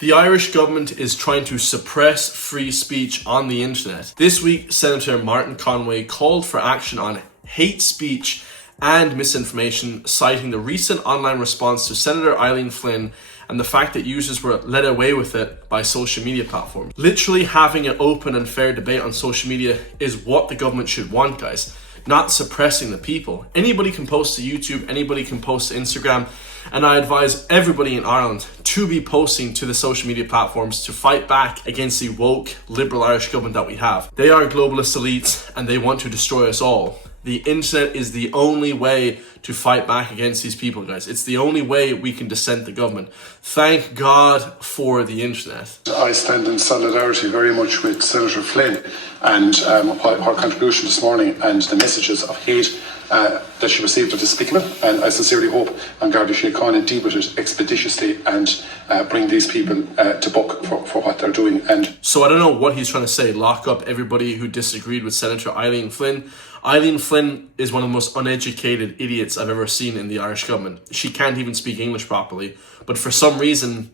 The Irish government is trying to suppress free speech on the internet. This week, Senator Martin Conway called for action on hate speech and misinformation, citing the recent online response to Senator Flynn and the fact that users were led away with it by social media platforms. Literally having an open and fair debate on social media is what the government should want, guys, not suppressing the people. Anybody can post to YouTube, anybody can post to Instagram, and I advise everybody in Ireland to be posting to the social media platforms to fight back against the woke liberal Irish government that we have. They are globalist elites and they want to destroy us all. The internet is the only way to fight back against these people, guys. It's the only way we can dissent the government. Thank God for the internet. I stand in solidarity very much with Senator Flynn and her contribution this morning and the messages of hate that she received are despicable, and I sincerely hope Gardaí can deal with it expeditiously and bring these people to book for what they're doing. And so I don't know what he's trying to say, lock up everybody who disagreed with Senator Flynn. Flynn is one of the most uneducated idiots I've ever seen in the Irish government. She can't even speak English properly, but for some reason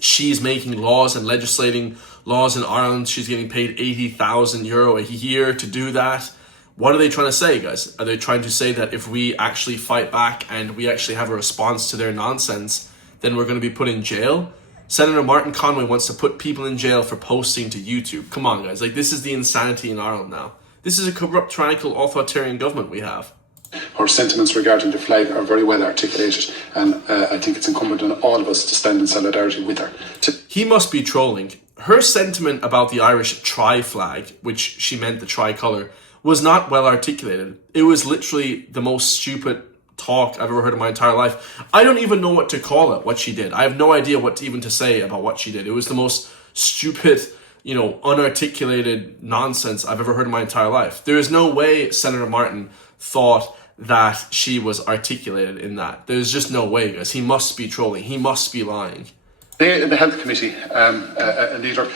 she's making laws and legislating laws in Ireland. She's getting paid €80,000 a year to do that. What are they trying to say, guys? Are they trying to say that if we actually fight back and we actually have a response to their nonsense, then we're going to be put in jail? Senator Martin Conway wants to put people in jail for posting to YouTube. Come on, guys. Like, this is the insanity in Ireland now. This is a corrupt, tyrannical, authoritarian government we have. Her sentiments regarding the flag are very well articulated, and I think it's incumbent on all of us to stand in solidarity with her. He must be trolling. Her sentiment about the Irish tri-flag, which she meant the tricolour, was not well articulated. It was literally the most stupid talk I've ever heard in my entire life. I don't even know what to call it, what she did. I have no idea what even to say about what she did. It was the most stupid, unarticulated nonsense I've ever heard in my entire life. There is no way Senator Martin thought that she was articulated in that. There's just no way, guys. He must be trolling. He must be lying. In the Health Committee, leader,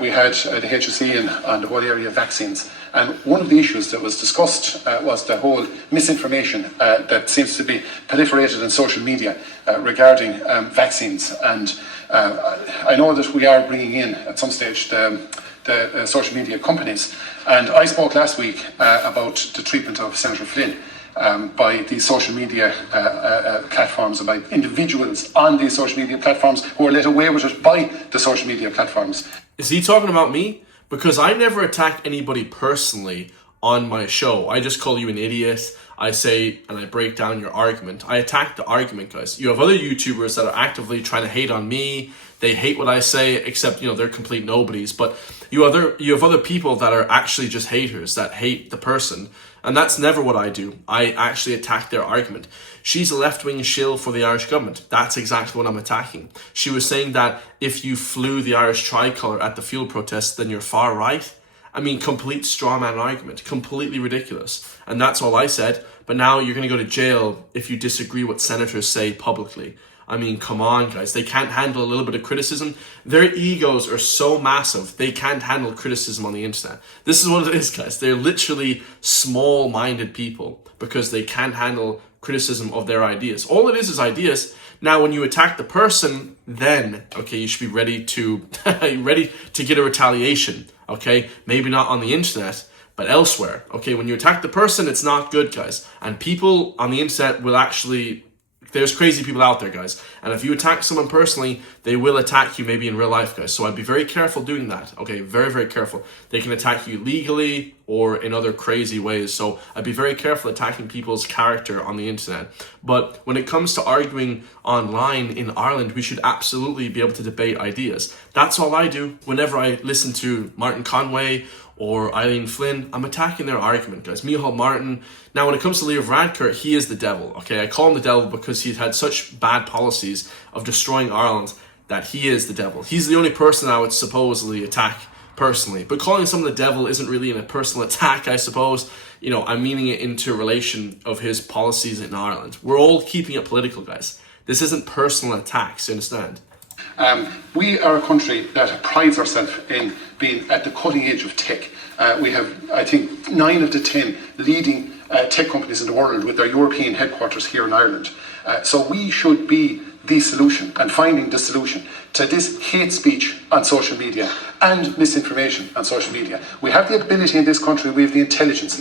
we had the HSE on the whole area of vaccines. And one of the issues that was discussed was the whole misinformation that seems to be proliferated in social media regarding vaccines. And I know that we are bringing in, at some stage, the social media companies. And I spoke last week about the treatment of Senator Flynn by these social media platforms and by individuals on these social media platforms who are led away with it by the social media platforms. Is he talking about me? Because I never attack anybody personally on my show. I just call you an idiot. I say, and I break down your argument. I attack the argument, guys. You have other YouTubers that are actively trying to hate on me. They hate what I say, except, they're complete nobodies. But you have other people that are actually just haters, that hate the person. And that's never what I do. I actually attack their argument. She's a left-wing shill for the Irish government. That's exactly what I'm attacking. She was saying that if you flew the Irish tricolour at the fuel protest, then you're far right. I mean, complete straw man argument, completely ridiculous. And that's all I said. But now you're going to go to jail if you disagree what senators say publicly. I mean, come on, guys. They can't handle a little bit of criticism. Their egos are so massive, they can't handle criticism on the internet. This is what it is, guys. They're literally small-minded people because they can't handle criticism of their ideas. All it is ideas. Now, when you attack the person, then, okay, you should be ready to get a retaliation, okay? Maybe not on the internet, but elsewhere, okay? When you attack the person, it's not good, guys. And people on the internet will actually... There's crazy people out there, guys. And if you attack someone personally, they will attack you maybe in real life, guys. So I'd be very careful doing that, okay? Very, very careful. They can attack you legally or in other crazy ways. So I'd be very careful attacking people's character on the internet. But when it comes to arguing online in Ireland, we should absolutely be able to debate ideas. That's all I do. Whenever I listen to Martin Conway or Flynn, I'm attacking their argument, guys. Micheál Martin. Now, when it comes to Leo Varadkar, he is the devil, okay? I call him the devil because he's had such bad policies of destroying Ireland that he is the devil. He's the only person I would supposedly attack personally. But calling someone the devil isn't really a personal attack, I suppose. I'm meaning it into relation of his policies in Ireland. We're all keeping it political, guys. This isn't personal attacks, you understand? We are a country that prides ourselves in being at the cutting edge of tech. We have, I think, 9 of the 10 leading tech companies in the world with their European headquarters here in Ireland. So we should be the solution and finding the solution to this hate speech on social media and misinformation on social media. We have the ability in this country, we have the intelligence,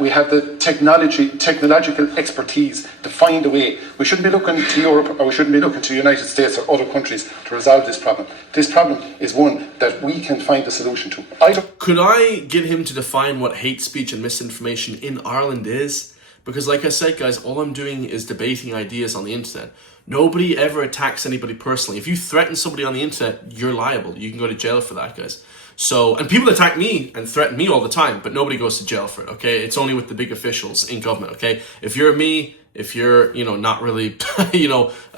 we have the technological expertise to find a way. We shouldn't be looking to Europe, or we shouldn't be looking to the United States or other countries to resolve this problem. This problem is one that we can find a solution to. Could I get him to define what hate speech and misinformation in Ireland is? Because like I said, guys, all I'm doing is debating ideas on the internet. Nobody ever attacks anybody personally. If you threaten somebody on the internet, you're liable. You can go to jail for that, guys. So, and people attack me and threaten me all the time, but nobody goes to jail for it, okay? It's only with the big officials in government, okay? If you're me, if you're, not really,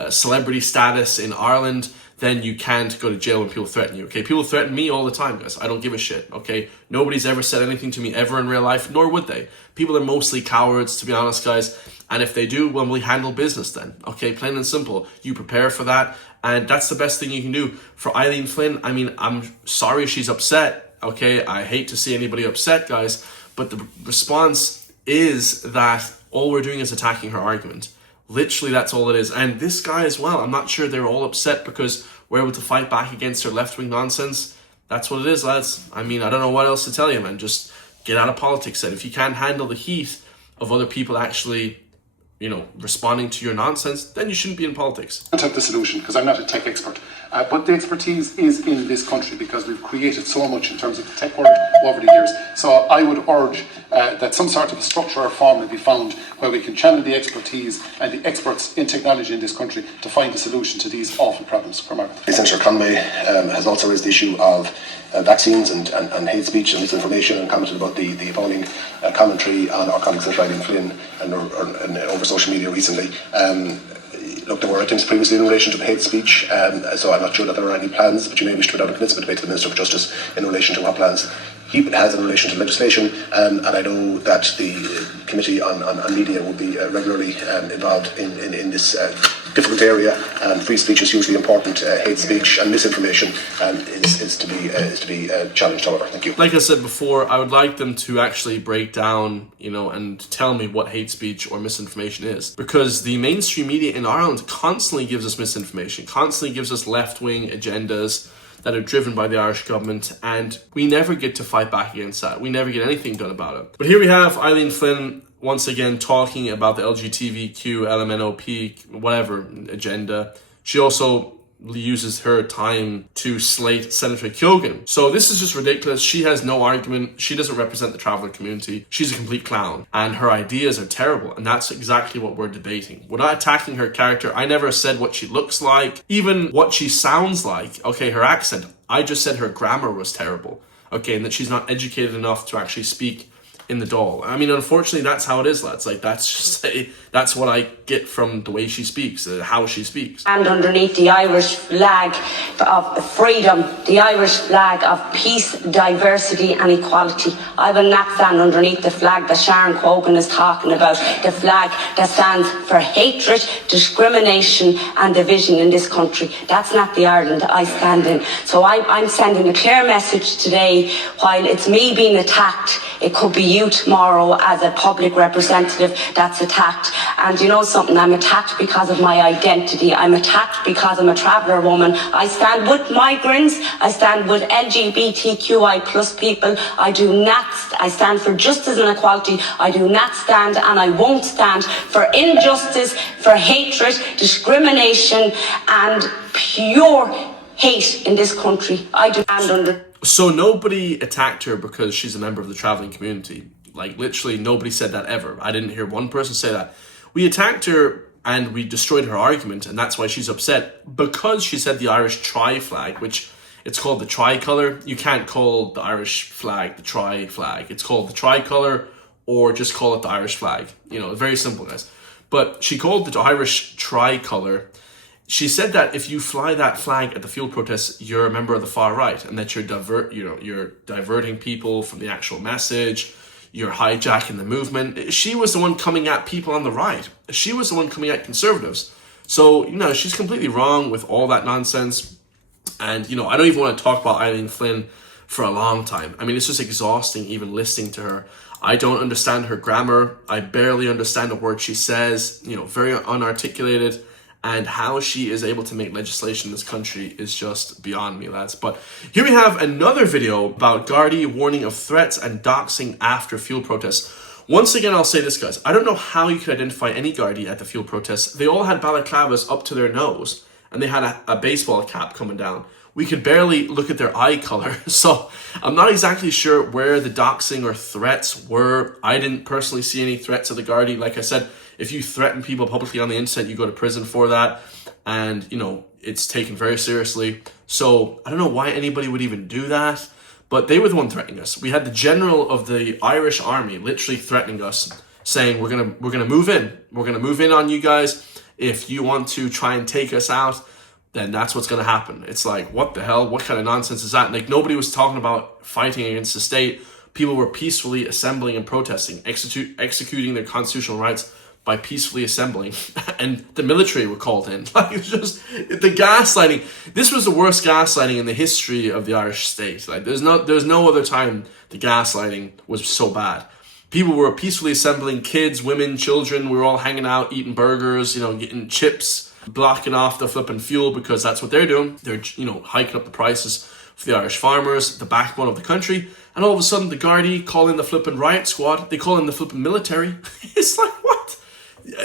celebrity status in Ireland, then you can't go to jail when people threaten you, okay? People threaten me all the time, guys. I don't give a shit, okay? Nobody's ever said anything to me ever in real life, nor would they. People are mostly cowards, to be honest, guys. And if they do, well, we handle business then, okay? Plain and simple. You prepare for that, and that's the best thing you can do. For Eileen Flynn, I mean, I'm sorry she's upset, okay? I hate to see anybody upset, guys, but the response is that all we're doing is attacking her argument. Literally, that's all it is. And this guy as well, I'm not sure they're all upset because we're able to fight back against her left-wing nonsense. That's what it is, lads. I mean, I don't know what else to tell you, man. Just get out of politics. And if you can't handle the heat of other people actually, responding to your nonsense, then you shouldn't be in politics. I don't have the solution because I'm not a tech expert. But the expertise is in this country because we've created so much in terms of the tech world over the years. So I would urge that some sort of a structure or form will be found where we can channel the expertise and the experts in technology in this country to find a solution to these awful problems. Senator Conway has also raised the issue of vaccines and hate speech and misinformation, and commented about the appalling commentary on our colleague Senator Eileen Flynn and over social media recently. Look, there were attempts previously in relation to the hate speech, so I'm not sure that there are any plans, but you may wish to put out a commencement debate to the Minister of Justice in relation to what plans he has in relation to legislation, and I know that the Committee on Media will be regularly involved in this difficult area. Free speech is hugely important. Hate speech and misinformation is to be challenged, however. Thank you. Like I said before, I would like them to actually break down, and tell me what hate speech or misinformation is. Because the mainstream media in Ireland constantly gives us misinformation, constantly gives us left-wing agendas that are driven by the Irish government, and we never get to fight back against that. We never get anything done about it. But here we have Eileen Flynn once again talking about the LGBTQ, LMNOP, whatever agenda. She also uses her time to slate Senator Keoghan. So this is just ridiculous. She has no argument. She doesn't represent the traveller community. She's a complete clown. And her ideas are terrible. And that's exactly what we're debating. We're not attacking her character. I never said what she looks like, even what she sounds like. Okay, her accent. I just said her grammar was terrible. Okay, and that she's not educated enough to actually speak in the Dáil. I mean, unfortunately, that's how it is, lads. Like, that's what I get from the way she speaks, how she speaks. And underneath the Irish flag of freedom, the Irish flag of peace, diversity and equality. I will not stand underneath the flag that Sharon Cogan is talking about, the flag that stands for hatred, discrimination and division in this country. That's not the Ireland I stand in. So I'm sending a clear message today. While it's me being attacked, it could be you tomorrow as a public representative that's attacked. And you know something, I'm attacked because of my identity. I'm attacked because I'm a traveller woman. I stand with migrants. I stand with LGBTQI plus people. I stand for justice and equality. I do not stand and I won't stand for injustice, for hatred, discrimination and pure hate in this country. I do stand under. So nobody attacked her because she's a member of the travelling community. Like, literally nobody said that ever. I didn't hear one person say that. We attacked her and we destroyed her argument, and that's why she's upset, because she said the Irish tri-flag, which it's called the tricolour. You can't call the Irish flag the tri-flag. It's called the tricolour, or just call it the Irish flag. Very simple, guys. But she called the Irish tricolour. She said that if you fly that flag at the fuel protests, you're a member of the far right, and that you're diverting people from the actual message. You're hijacking the movement. She was the one coming at people on the right. She was the one coming at conservatives. So, she's completely wrong with all that nonsense. And, I don't even want to talk about Eileen Flynn for a long time. I mean, it's just exhausting even listening to her. I don't understand her grammar. I barely understand a word she says, very unarticulated. and how she is able to make legislation in this country is just beyond me, lads. But here we have another video about Gardaí warning of threats and doxing after fuel protests. Once again, I'll say this, guys. I don't know how you could identify any Gardaí at the fuel protests. They all had balaclavas up to their nose, and they had a baseball cap coming down. We could barely look at their eye color. So I'm not exactly sure where the doxing or threats were. I didn't personally see any threats of the Gardaí. Like I said, if you threaten people publicly on the internet, you go to prison for that. And, you know, it's taken very seriously. So I don't know why anybody would even do that. But they were the one threatening us. We had the general of the Irish army literally threatening us, saying we're gonna move in. We're gonna move in on you guys. If you want to try and take us out, then that's what's gonna happen. It's like, what the hell? What kind of nonsense is that? Like, nobody was talking about fighting against the state. People were peacefully assembling and protesting, executing their constitutional rights by peacefully assembling, and the military were called in. Like, it's just the gaslighting. This was the worst gaslighting in the history of the Irish state. Like, there's no other time the gaslighting was so bad. People were peacefully assembling, kids, women, children. We were all hanging out, eating burgers, you know, getting chips, blocking off the flipping fuel because that's what they're doing. They're, you know, hiking up the prices for the Irish farmers, the backbone of the country. And all of a sudden, the Gardaí call in the flipping riot squad. They call in the flipping military. It's like, what?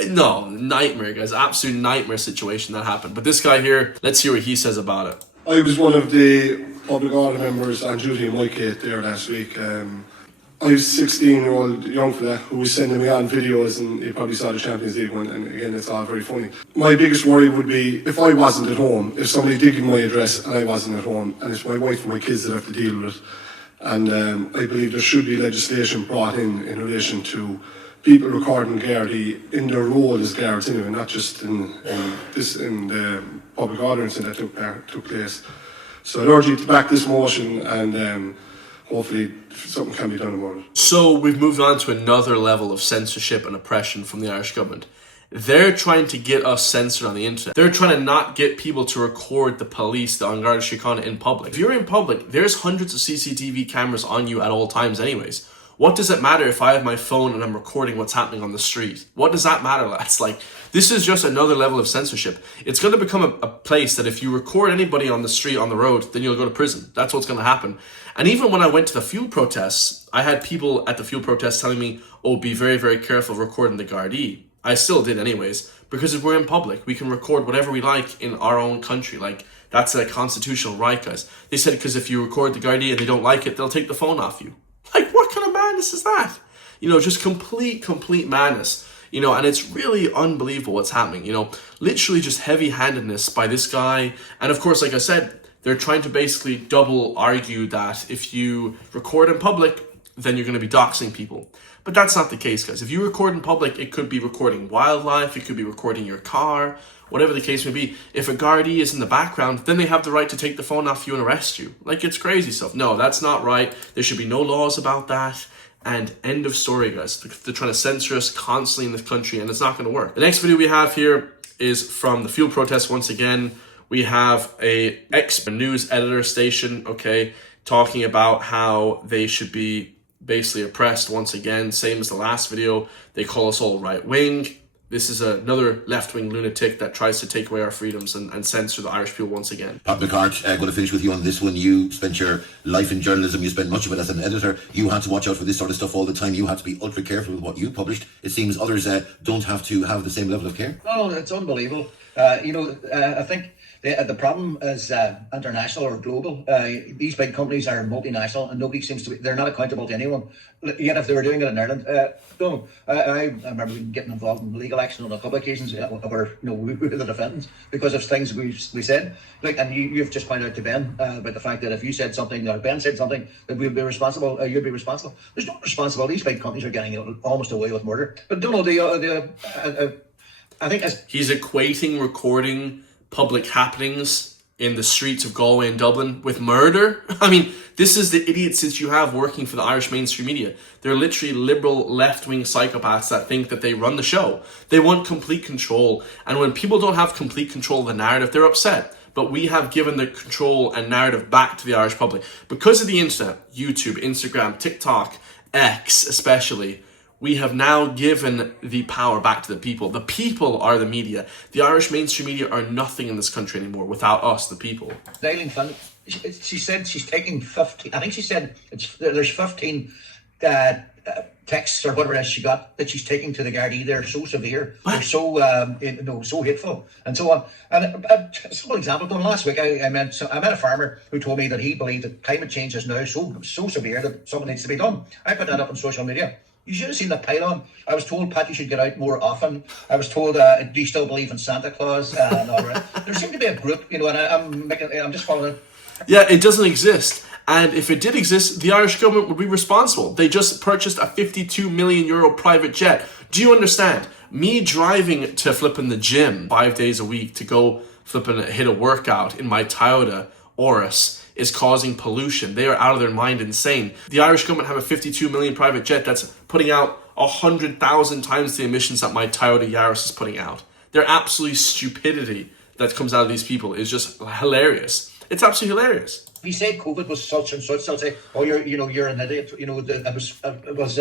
No, nightmare, guys. Absolute nightmare situation that happened. But this guy here, let's hear what he says about it. I was one of the public order members on duty in my gate there last week. I was a 16-year-old young fella who was sending me on videos, and you probably saw the Champions League one, and again, it's all very funny. My biggest worry would be if I wasn't at home, if somebody did give my address and I wasn't at home, and it's my wife and my kids that have to deal with it. And I believe there should be legislation brought in relation to people recording Gardaí in their role as guards anyway, not just in the public order incident that took place. So I'd urge you to back this motion, and hopefully something can be done about it. So we've moved on to another level of censorship and oppression from the Irish government. They're trying to get us censored on the internet. They're trying to not get people to record the police, the An Garda Síochána, in public. If you're in public, there's hundreds of CCTV cameras on you at all times anyways. What does it matter if I have my phone and I'm recording what's happening on the street? What does that matter, lads? Like, this is just another level of censorship. It's going to become a place that if you record anybody on the street, on the road, then you'll go to prison. That's what's going to happen. And even when I went to the fuel protests, I had people at the fuel protests telling me, oh, be very, very careful recording the Gardaí. I still did anyways, because if we're in public, we can record whatever we like in our own country. Like, that's a constitutional right, guys. They said, because if you record the Gardaí and they don't like it, they'll take the phone off you. Like, what kind of madness is that? You know, just complete madness. You know, and it's really unbelievable what's happening. You know, literally just heavy-handedness by this guy. And of course, like I said, they're trying to basically double argue that if you record in public, then you're going to be doxing people. But that's not the case, guys. If you record in public, it could be recording wildlife, it could be recording your car, whatever the case may be. If a Gardaí is in the background, then they have the right to take the phone off you and arrest you. Like, it's crazy stuff. No, that's not right. There should be no laws about that. And end of story, guys. They're trying to censor us constantly in this country, and it's not going to work. The next video we have here is from the fuel protest once again. We have a ex-news editor station, okay, talking about how they should be basically oppressed once again, same as the last video. They call us all right-wing. This is another left-wing lunatic that tries to take away our freedoms and censor the Irish people once again. Pat McCart, going to finish with you on this one. You spent your life in journalism. You spent much of it as an editor. You had to watch out for this sort of stuff all the time. You had to be ultra careful with what you published. It seems others don't have to have the same level of care. Oh, it's unbelievable. I think the problem is international or global. These big companies are multinational, and nobody seems to be, they're not accountable to anyone. Yet if they were doing it in Ireland, I remember getting involved in legal action on a couple of occasions where we were the defendants because of things we said. Like, and you've just pointed out to Ben about the fact that if you said something or Ben said something, that we'd be responsible. You'd be responsible. There's no responsibility. These big companies are getting almost away with murder. But I think he's equating recording public happenings in the streets of Galway and Dublin with murder. I mean, this is the idiots that you have working for the Irish mainstream media. They're literally liberal left-wing psychopaths that think that they run the show. They want complete control. And when people don't have complete control of the narrative, they're upset. But we have given the control and narrative back to the Irish public. Because of the internet, YouTube, Instagram, TikTok, X especially, We have now given the power back to the people. The people are the media. The Irish mainstream media are nothing in this country anymore without us, the people. Eileen Flynn, she said she's taking 15. I think she said there's 15 texts or whatever else she got that she's taking to the Gardaí. They're so severe, they're so so hateful, and so on. And a simple example: last week I met a farmer who told me that he believed that climate change is now so severe that something needs to be done. I put that up on social media. You should have seen the pile-on. I was told, Pat, you should get out more often. I was told, do you still believe in Santa Claus? And all that. There seemed to be a group, and I'm just following it. Yeah, it doesn't exist. And if it did exist, the Irish government would be responsible. They just purchased a 52 million euro private jet. Do you understand? Me driving to flipping the gym 5 days a week to go flipping hit a workout in my Toyota Auris is causing pollution. They are out of their mind insane. The Irish government have a 52 million private jet that's putting out 100,000 times the emissions that my Toyota Yaris is putting out. Their absolute stupidity that comes out of these people is just hilarious. It's absolutely hilarious. If you say COVID was such and such, they'll say, "Oh, you're an idiot." It was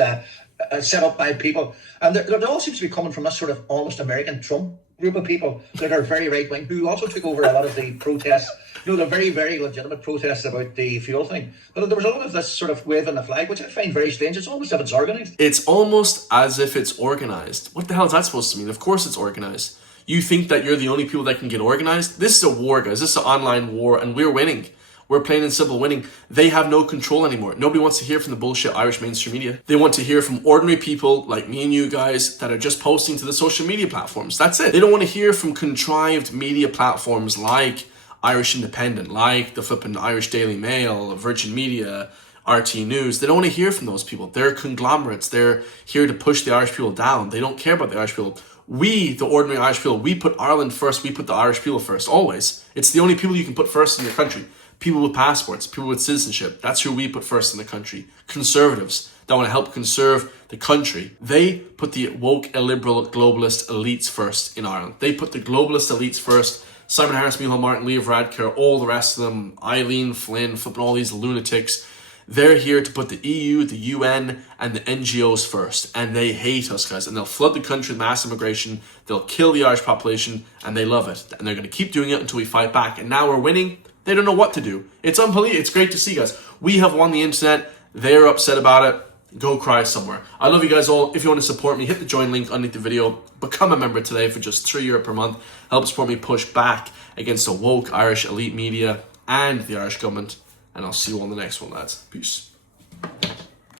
set up by people, and it all seems to be coming from this sort of almost American Trump group of people that are very right wing, who also took over a lot of the protests. The very, very legitimate protests about the fuel thing. But there was a lot of this sort of waving the flag, which I find very strange. It's almost as if it's organised. It's almost as if it's organised. What the hell is that supposed to mean? Of course it's organised. You think that you're the only people that can get organised? This is a war, guys. This is an online war, and we're winning. We're plain and simple winning. They have no control anymore. Nobody wants to hear from the bullshit Irish mainstream media. They want to hear from ordinary people like me and you guys that are just posting to the social media platforms. That's it. They don't want to hear from contrived media platforms like Irish Independent, like the flipping Irish Daily Mail, Virgin Media, RT News. They don't want to hear from those people. They're conglomerates. They're here to push the Irish people down. They don't care about the Irish people. We, the ordinary Irish people, we put Ireland first. We put the Irish people first, always. It's the only people you can put first in your country. People with passports, people with citizenship. That's who we put first in the country. Conservatives that want to help conserve the country. They put the woke, illiberal, globalist elites first in Ireland. They put the globalist elites first. Simon Harris, Micheál Martin, Leo Varadkar, all the rest of them, Eileen Flynn, flipping all these lunatics. They're here to put the EU, the UN, and the NGOs first. And they hate us, guys. And they'll flood the country with mass immigration. They'll kill the Irish population. And they love it. And they're going to keep doing it until we fight back. And now we're winning. They don't know what to do. It's unbelievable. It's great to see, guys. We have won the internet. They're upset about it. Go cry somewhere. I love you guys all. If you want to support me, hit the join link underneath the video. Become a member today for just €3 per month. Help support me push back against the woke Irish elite media and the Irish government. And I'll see you on the next one, lads. Peace.